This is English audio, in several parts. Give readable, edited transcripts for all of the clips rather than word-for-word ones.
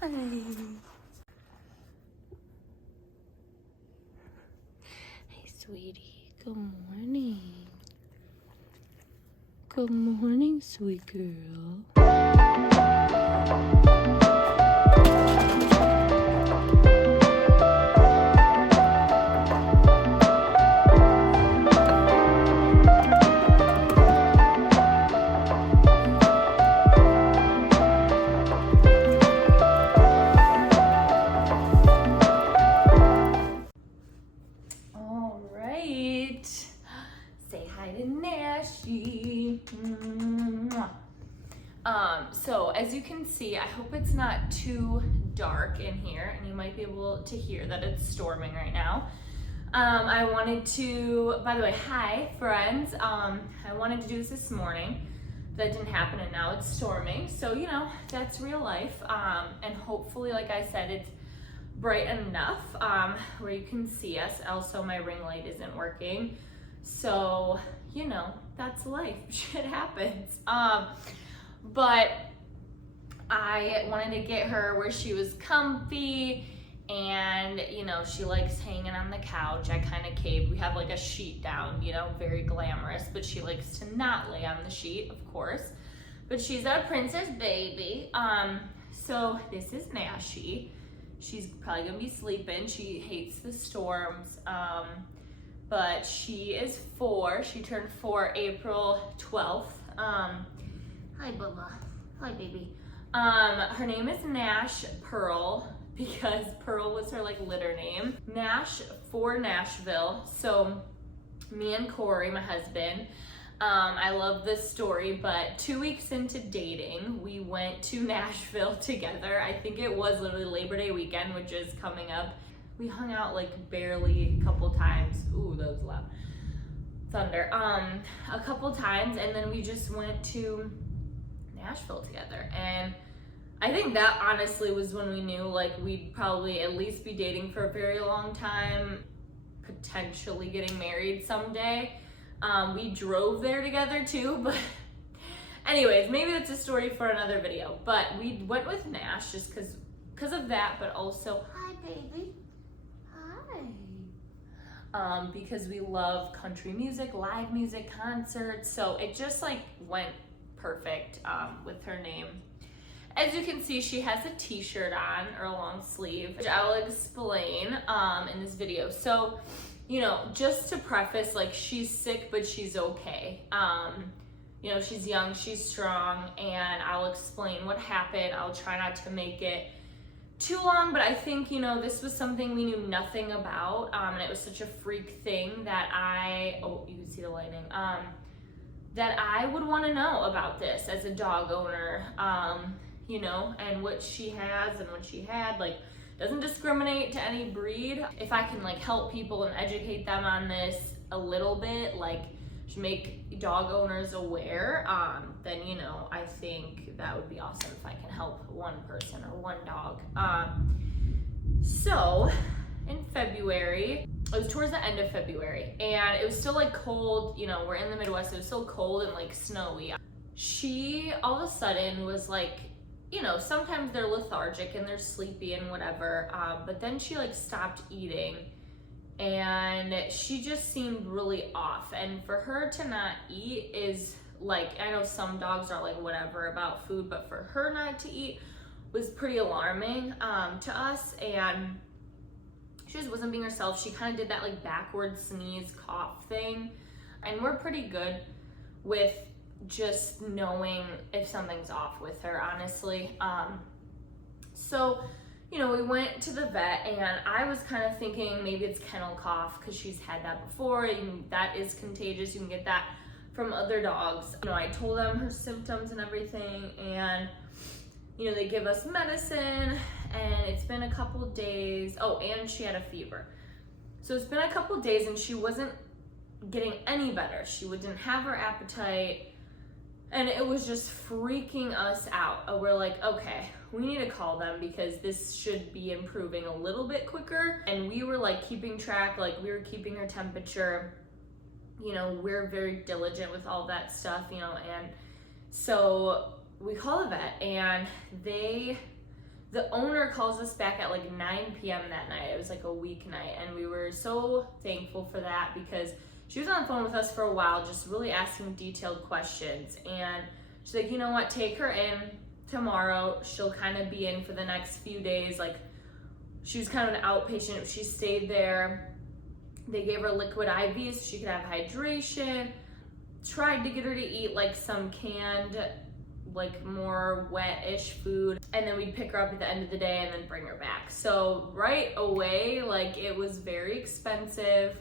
Hi. Hey, sweetie. Good morning. Good morning, sweet girl. All right. Say hi to Nashy. So as you can see, I hope it's not too dark in here and you might be able to hear that it's storming right now. I wanted to, by the way, hi friends. I wanted to do this morning. That didn't happen and now it's storming. So, you know, that's real life. And hopefully, like I said, it's bright enough where you can see us. Also, my ring light isn't working. So, you know, that's life. Shit happens. But I wanted to get her where she was comfy and, you know, she likes hanging on the couch. I kind of caved. We have like a sheet down, you know, very glamorous, but she likes to not lay on the sheet, of course. But she's our princess baby. So this is Nashy. She's probably gonna be sleeping. She hates the storms. But she is 4. She turned 4 April 12th. Hi, Bubba. Hi, baby. Her name is Nash Pearl because Pearl was her like litter name. Nash for Nashville. So me and Corey, my husband, I love this story, but 2 weeks into dating, we went to Nashville together. I think it was literally Labor Day weekend, which is coming up. We hung out like barely a couple times. Ooh, that was loud. Thunder. A couple times, and then we just went to Nashville together. And I think that honestly was when we knew like we'd probably at least be dating for a very long time, potentially getting married someday. We drove there together too, but anyways, maybe that's a story for another video. But we went with Nash just because of that, but also, hi baby, hi. Because we love country music, live music, concerts, so it just like went perfect with her name. As you can see, she has a t-shirt on, or a long sleeve, which I will explain in this video. So, you know, just to preface, like, she's sick, but she's okay. You know, she's young, she's strong, and I'll explain what happened. I'll try not to make it too long, but I think, you know, this was something we knew nothing about, and it was such a freak thing that oh, you can see the lighting, that I would want to know about this as a dog owner, you know, and what she has and what she had, like, doesn't discriminate to any breed. If I can like help people and educate them on this a little bit, like to make dog owners aware, then, you know, I think that would be awesome if I can help one person or one dog. So in February, it was towards the end of February, and it was still like cold, you know, we're in the Midwest, it was still cold and like snowy. She all of a sudden was like, you know, sometimes they're lethargic and they're sleepy and whatever, but then she like stopped eating and she just seemed really off. And for her to not eat is like, I know some dogs are like whatever about food, but for her not to eat was pretty alarming to us. And she just wasn't being herself. She kind of did that like backward sneeze cough thing, and we're pretty good with just knowing if something's off with her, honestly. So, you know, we went to the vet and I was kind of thinking maybe it's kennel cough because she's had that before, and that is contagious. You can get that from other dogs. You know, I told them her symptoms and everything, and, you know, they give us medicine, and it's been a couple days. Oh, and she had a fever. So it's been a couple days and she wasn't getting any better. She didn't have her appetite. And it was just freaking us out. We're like, okay, we need to call them because this should be improving a little bit quicker. And we were like keeping track, like we were keeping her temperature. You know, we're very diligent with all that stuff, you know, and so we call the vet and they The owner calls us back at like 9 p.m. that night. It was like a weeknight, and we were so thankful for that because she was on the phone with us for a while, just really asking detailed questions. And she's like, you know what, take her in tomorrow. She'll kind of be in for the next few days. Like, she was kind of an outpatient. She stayed there. They gave her liquid IVs so she could have hydration. Tried to get her to eat like some canned, like more wet-ish food, and then we'd pick her up at the end of the day and then bring her back. So right away, like, it was very expensive,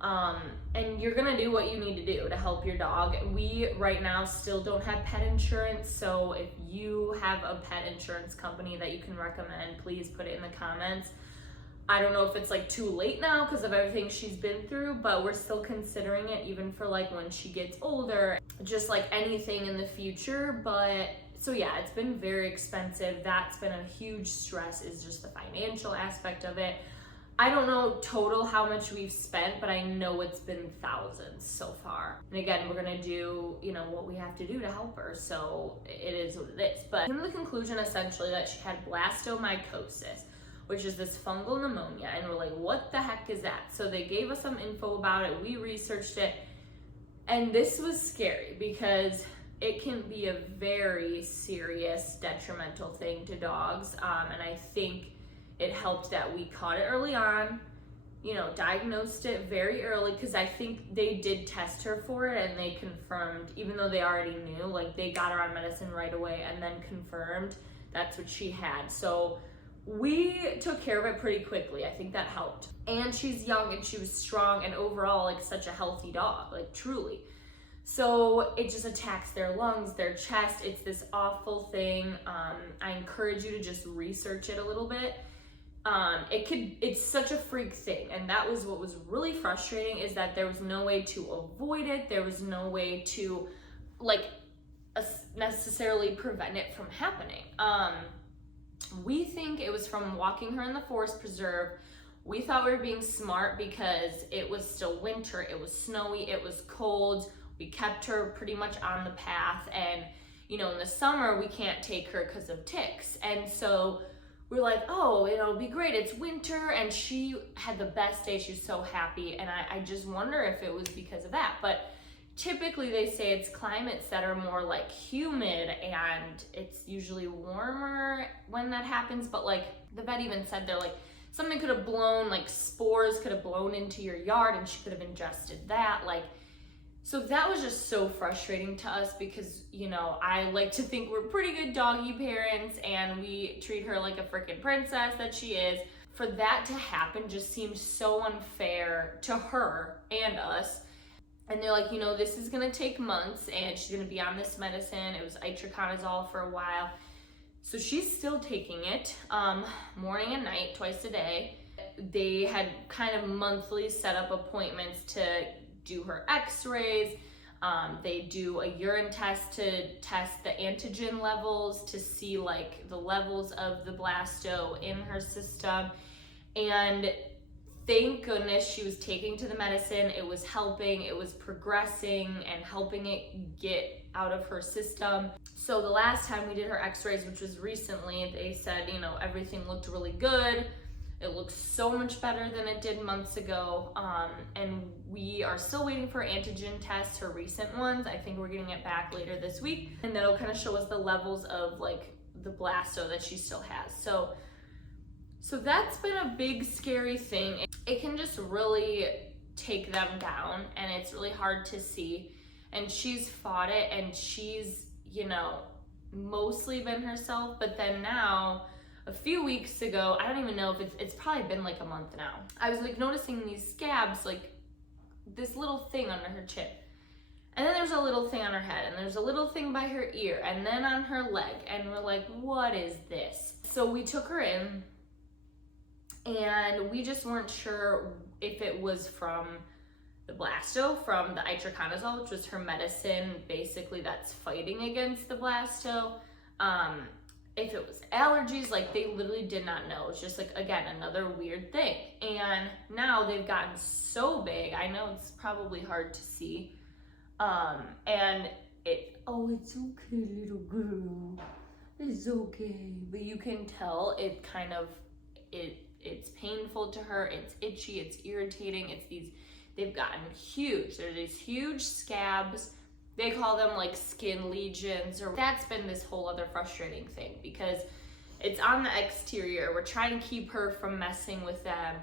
and you're gonna do what you need to do to help your dog. We right now still don't have pet insurance, so if you have a pet insurance company that you can recommend, please put it in the comments. I don't know if it's like too late now because of everything she's been through, but we're still considering it even for like when she gets older, just like anything in the future. But so yeah, it's been very expensive. That's been a huge stress, is just the financial aspect of it. I don't know total how much we've spent, but I know it's been thousands so far. And again, we're gonna do, you know, what we have to do to help her. So it is what it is. But in the conclusion, essentially, that she had blastomycosis, which is this fungal pneumonia, and we're like, what the heck is that? So they gave us some info about it, we researched it, and this was scary because it can be a very serious detrimental thing to dogs, and I think it helped that we caught it early on, you know, diagnosed it very early, because I think they did test her for it and they confirmed, even though they already knew, like they got her on medicine right away and then confirmed that's what she had. So we took care of it pretty quickly. I think that helped. And she's young and she was strong and overall like such a healthy dog, like truly. So it just attacks their lungs, their chest. It's this awful thing. I encourage you to just research it a little bit. It's such a freak thing. And that was what was really frustrating, is that there was no way to avoid it. There was no way to like necessarily prevent it from happening. We think it was from walking her in the forest preserve. We thought we were being smart because it was still winter, it was snowy, it was cold. We kept her pretty much on the path, and you know, in the summer we can't take her because of ticks. And so we're like, oh, it'll be great, it's winter. And she had the best day, she was so happy. And I just wonder if it was because of that. But typically they say it's climates that are more like humid, and it's usually warmer when that happens. But like the vet even said, they're like, something could have blown, like spores could have blown into your yard and she could have ingested that. Like, so that was just so frustrating to us because, you know, I like to think we're pretty good doggy parents and we treat her like a freaking princess that she is. For that to happen just seemed so unfair to her and us. And they're like, you know, this is gonna take months and she's gonna be on this medicine. It was itraconazole for a while. So she's still taking it morning and night, twice a day. They had kind of monthly set up appointments to do her x-rays. They do a urine test to test the antigen levels to see like the levels of the blasto in her system. And thank goodness she was taking to the medicine. It was helping, it was progressing and helping it get out of her system. So the last time we did her x-rays, which was recently, they said, you know, everything looked really good. It looks so much better than it did months ago. And we are still waiting for antigen tests, her recent ones. I think we're getting it back later this week. And that'll kind of show us the levels of like the blasto that she still has. So that's been a big scary thing. It can just really take them down and it's really hard to see. And she's fought it and she's, you know, mostly been herself. But then now, a few weeks ago, I don't even know if it's probably been like a month now, I was like noticing these scabs, like this little thing under her chin. And then there's a little thing on her head, and there's a little thing by her ear, and then on her leg. And we're like, what is this? So we took her in, and we just weren't sure if it was from the blasto, from the itraconazole, which was her medicine, basically that's fighting against the blasto. If it was allergies, like they literally did not know. It's just like, again, another weird thing. And now they've gotten so big. I know it's probably hard to see. And it's so cute, little girl. it's okay. But you can tell it kind of, it's painful to her, it's itchy, it's irritating, they've gotten huge. There's these huge scabs. They call them like skin lesions, or that's been this whole other frustrating thing because it's on the exterior. We're trying to keep her from messing with them.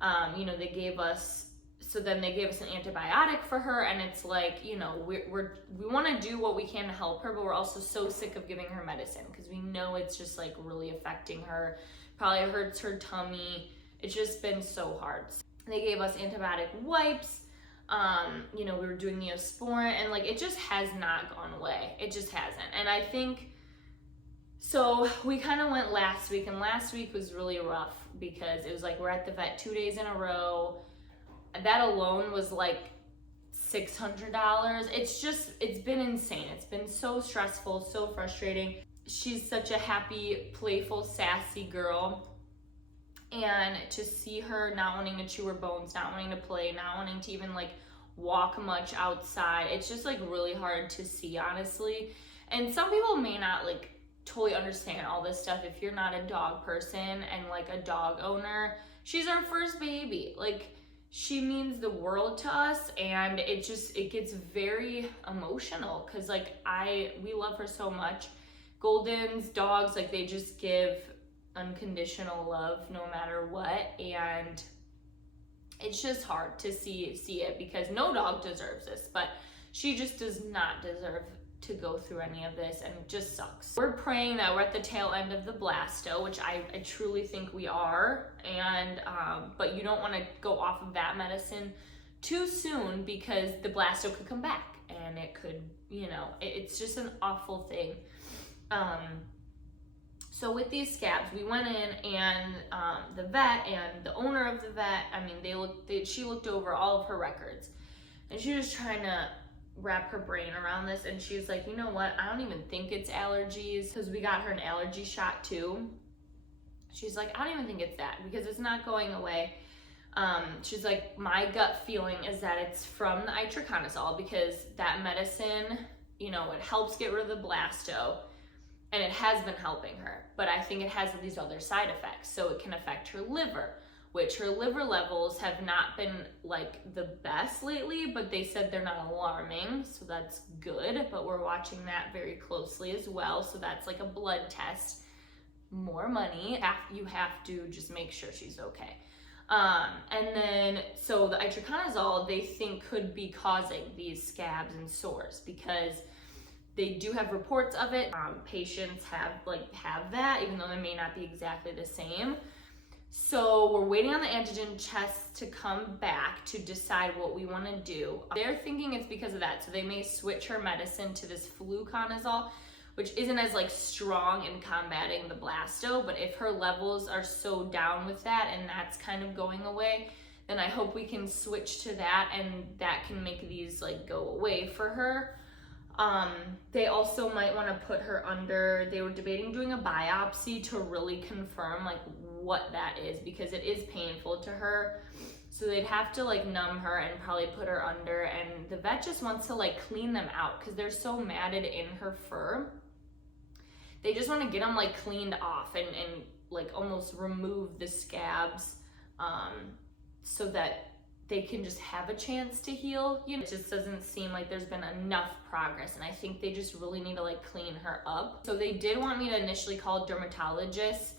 They gave us an antibiotic for her, and it's like, we want to do what we can to help her, but we're also so sick of giving her medicine because we know it's just like really affecting her. Probably hurts her tummy. It's just been so hard. They gave us antibiotic wipes. We were doing Neosporin, and like it just has not gone away. It just hasn't. And I think so we kind of went last week, and last week was really rough because it was like we're at the vet 2 days in a row. That alone was like $600. It's been insane. It's been so stressful, so frustrating. She's such a happy, playful, sassy girl. And to see her not wanting to chew her bones, not wanting to play, not wanting to even like walk much outside, it's just like really hard to see, honestly. And some people may not like totally understand all this stuff if you're not a dog person and like a dog owner. She's our first baby. Like, she means the world to us, and it gets very emotional because like we love her so much. Goldens, dogs, like they just give unconditional love no matter what, and it's just hard to see it because no dog deserves this, but she just does not deserve to go through any of this, and it just sucks. We're praying that we're at the tail end of the blasto, which I truly think we are, and but you don't want to go off of that medicine too soon because the blasto could come back, and it could, it's just an awful thing. So with these scabs, we went in, and the vet and the owner of the vet, she looked over all of her records, and she was trying to wrap her brain around this, and she's like, you know what, I don't even think it's allergies, because we got her an allergy shot too. She's like, I don't even think it's that because it's not going away. She's like, my gut feeling is that it's from the itraconazole because that medicine, it helps get rid of the blasto, and it has been helping her, but I think it has these other side effects. So it can affect her liver, which her liver levels have not been like the best lately, but they said they're not alarming, so that's good, but we're watching that very closely as well. So that's like a blood test, more money. You have to just make sure she's okay. And then, so the itraconazole, they think could be causing these scabs and sores because they do have reports of it. Patients have that, even though they may not be exactly the same. So we're waiting on the antigen tests to come back to decide what we want to do. They're thinking it's because of that. So they may switch her medicine to this fluconazole, which isn't as like strong in combating the blasto, but if her levels are so down with that and that's kind of going away, then I hope we can switch to that, and that can make these like go away for her. They also might want to put her under, they were debating doing a biopsy to really confirm like what that is, because it is painful to her. So they'd have to like numb her and probably put her under, and the vet just wants to like clean them out because they're so matted in her fur. They just want to get them like cleaned off and like almost remove the scabs, so that they can just have a chance to heal. It just doesn't seem like there's been enough progress, and I think they just really need to like clean her up. So they did want me to initially call a dermatologist,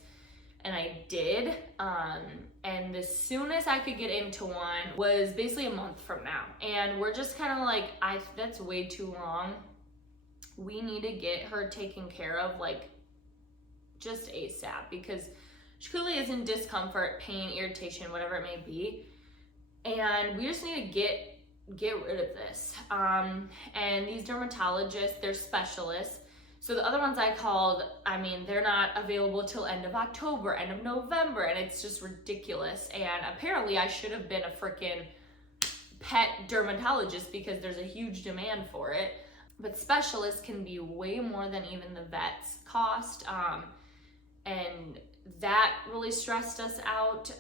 and I did, and the soonest I could get into one was basically a month from now, and we're just kind of like, that's way too long. We need to get her taken care of like just ASAP, because she clearly is in discomfort, pain, irritation, whatever it may be, and we just need to get rid of this. And these dermatologists, they're specialists. So the other ones I called, they're not available till end of October, end of November, and it's just ridiculous. And apparently I should have been a freaking pet dermatologist because there's a huge demand for it. But specialists can be way more than even the vets cost. And that really stressed us out,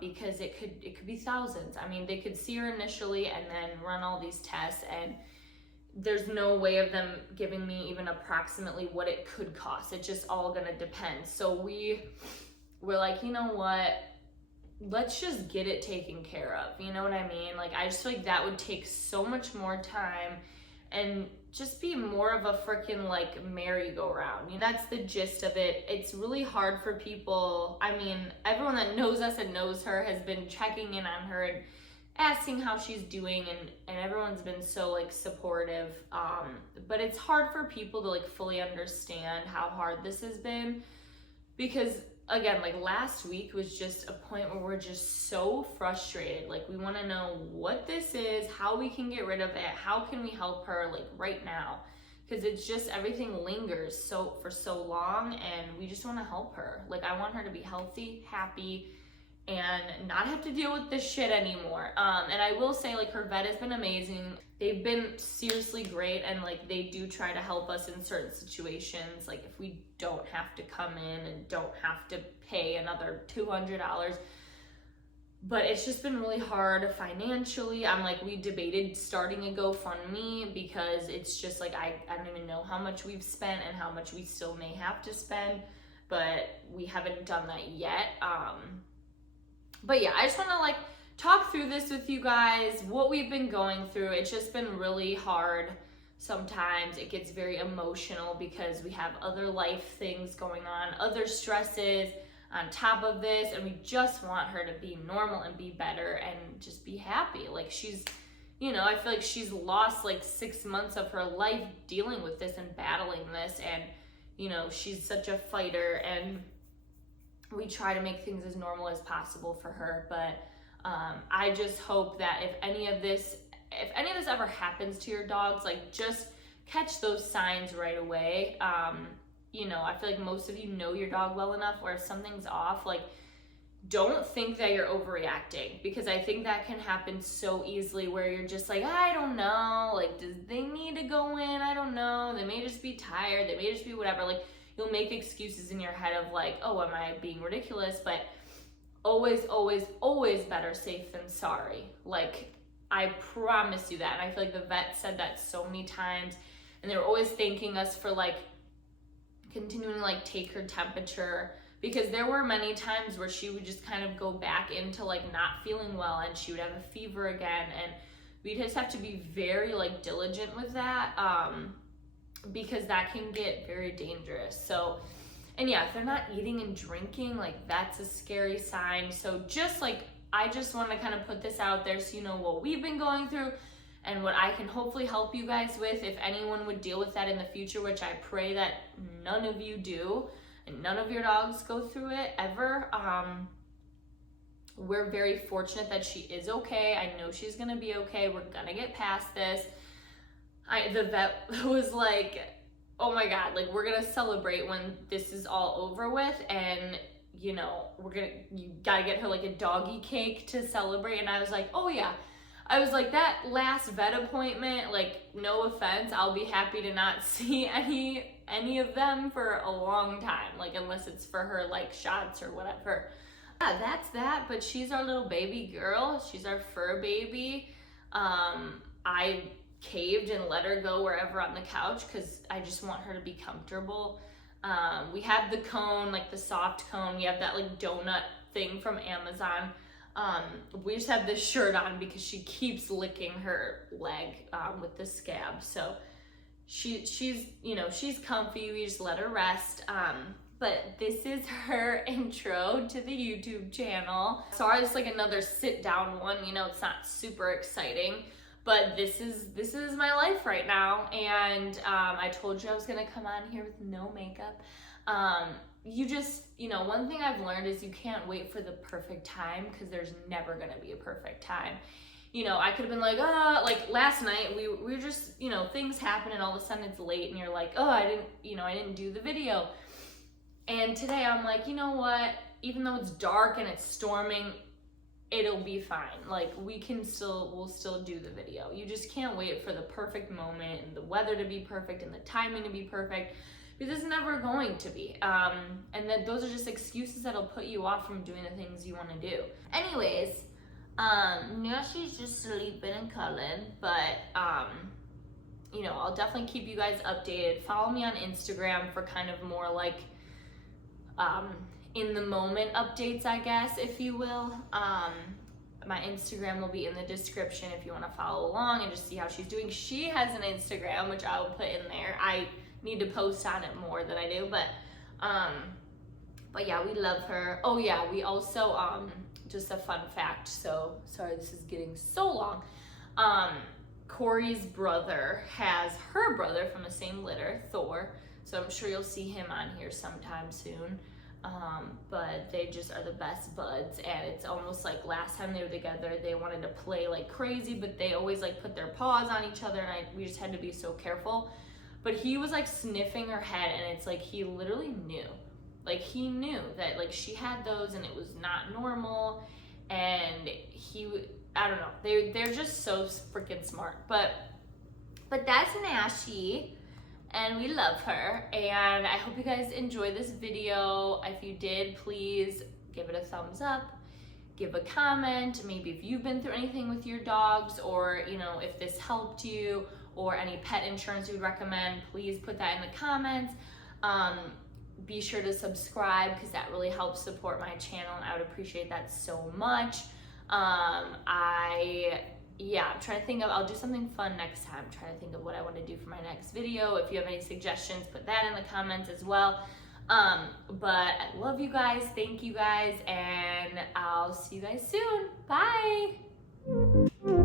because it could be thousands. They could see her initially and then run all these tests, and there's no way of them giving me even approximately what it could cost. It's just all gonna depend. So we're like, you know what? Let's just get it taken care of. You know what I mean? Like, I just feel like that would take so much more time and just be more of a freaking like merry-go-round. You know, that's the gist of it. It's really hard for people. I mean, everyone that knows us and knows her has been checking in on her and asking how she's doing, and everyone's been so like supportive. But it's hard for people to like fully understand how hard this has been, because again, like last week was just a point where we're just so frustrated. Like, we want to know what this is, how we can get rid of it, how can we help her like right now, because it's just everything lingers for so long, and we just want to help her. Like, I want her to be healthy, happy, and not have to deal with this shit anymore. And I will say, like, her vet has been amazing. They've been seriously great, and like they do try to help us in certain situations, like if we don't have to come in and don't have to pay another $200. But it's just been really hard financially. I'm like, we debated starting a GoFundMe, because it's just like I don't even know how much we've spent and how much we still may have to spend, but we haven't done that yet. But yeah, I just want to like talk through this with you guys, what we've been going through. It's just been really hard. Sometimes it gets very emotional because we have other life things going on, other stresses on top of this, and we just want her to be normal and be better and just be happy. Like, she's, you know, I feel like she's lost like 6 months of her life dealing with this and battling this, and you know, she's such a fighter, and we try to make things as normal as possible for her. But I just hope that if any of this ever happens to your dogs, like, just catch those signs right away. You know, I feel like most of you know your dog well enough where if something's off, like, don't think that you're overreacting, because I think that can happen so easily where you're just like, I don't know, like, do they need to go in? I don't know. They may just be tired. They may just be whatever. Like, you'll make excuses in your head of like, oh, am I being ridiculous? But always, always, always better safe than sorry. Like, I promise you that. And I feel like the vet said that so many times, and they were always thanking us for like continuing to like take her temperature, because there were many times where she would just kind of go back into like not feeling well, and she would have a fever again, and we just have to be very like diligent with that, because that can get very dangerous. So, and yeah, if they're not eating and drinking, like, that's a scary sign. So just like, I just want to kind of put this out there so you know what we've been going through and what I can hopefully help you guys with if anyone would deal with that in the future, which I pray that none of you do and none of your dogs go through it ever. We're very fortunate that she is okay. I know she's gonna be okay. We're gonna get past this. The vet was like, oh my God, like, we're gonna celebrate when this is all over with, and you know, you gotta get her like a doggy cake to celebrate. And I was like, oh yeah. I was like, that last vet appointment, like, no offense, I'll be happy to not see any of them for a long time, like, unless it's for her like shots or whatever. Yeah, that's that. But she's our little baby girl. She's our fur baby. I caved and let her go wherever on the couch because I just want her to be comfortable. We have the cone, like the soft cone. We have that like donut thing from Amazon. We just have this shirt on because she keeps licking her leg with the scab. So she's, you know, she's comfy. We just let her rest. But this is her intro to the YouTube channel. Sorry, it's like another sit down one. You know, it's not super exciting, but this is my life right now. And I told you I was gonna come on here with no makeup. You know, one thing I've learned is you can't wait for the perfect time, because there's never gonna be a perfect time. You know, I could have been like, like last night we were just, you know, things happen and all of a sudden it's late and you're like, oh, I didn't do the video. And today I'm like, you know what, even though it's dark and it's storming, it'll be fine. Like, we'll still do the video. You just can't wait for the perfect moment and the weather to be perfect and the timing to be perfect, because it's never going to be. And then those are just excuses that'll put you off from doing the things you want to do. Anyways, now she's just sleeping and cuddling, but you know, I'll definitely keep you guys updated. Follow me on Instagram for kind of more like in the moment updates, I guess, if you will. My Instagram will be in the description if you want to follow along and just see how she's doing. She has an Instagram, which I will put in there. I need to post on it more than I do, but yeah, we love her. Oh yeah, we also, just a fun fact, so sorry this is getting so long. Corey's brother has her brother from the same litter, Thor, so I'm sure you'll see him on here sometime soon. But they just are the best buds, and it's almost like last time they were together, they wanted to play like crazy, but they always like put their paws on each other, and we just had to be so careful. But he was like sniffing her head, and it's like he literally knew. Like he knew that like she had those and it was not normal, and I don't know, they're just so freaking smart. But that's Nashie, and we love her, and I hope you guys enjoyed this video. If you did, please give it a thumbs up, give a comment, maybe if you've been through anything with your dogs, or you know, if this helped you, or any pet insurance you would recommend, please put that in the comments. Be sure to subscribe because that really helps support my channel, and I would appreciate that so much. I'm trying to think of, I'll do something fun next time. I'm trying to think of what I want to do for my next video. If you have any suggestions, put that in the comments as well. But I love you guys, thank you guys, and I'll see you guys soon. Bye.